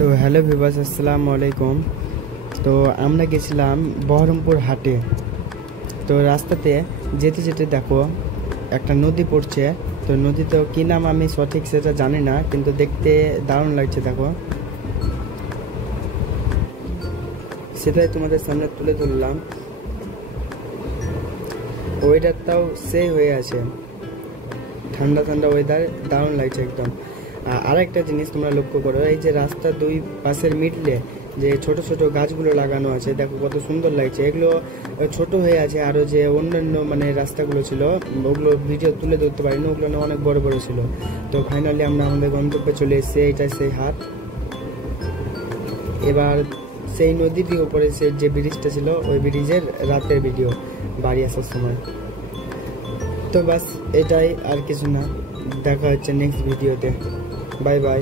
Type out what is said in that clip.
তো hello viewers, আসসালামু আলাইকুম। তো আমরা গেছিলাম বহরমপুর হাটে। তো রাস্তাতে যেতে যেতে দেখো একটা নদী পড়ছে। তো নদীতে কি নাম আমি সঠিক সেটা জানি না, কিন্তু দেখতে দারুণ লাগছে। দেখো, সেটাই তোমাদের সামনে তুলে ধরলাম। ওয়েদারটাও সেই হয়ে আছে, ঠান্ডা ঠান্ডা ওয়েদার, দারুণ লাগছে একদম। আর একটা জিনিস তোমরা লক্ষ্য করো, এই যে রাস্তার দুই পাশের মিডলে যে ছোট ছোট গাছগুলো লাগানো আছে, দেখো কত সুন্দর লাগছে। এগুলো ছোট হয়ে আছে, আরও যে অন্যান্য মানে রাস্তাগুলো ছিল ওগুলো ভিডিও তুলে ধরতে পারিনি, ওগুলো অনেক বড় বড় ছিল। তো ফাইনালি আমরা আমাদের গন্তব্যে চলে এসেছি, এটা সেই হাট। এবার সেই নদীটির উপরে যে ব্রিজটা ছিল, ওই ব্রিজের রাতের ভিডিও বাড়ি আসার সময়। তো বাস এটাই, আর কিছু না। দেখা হচ্ছে নেক্সট ভিডিওতে। Bye bye.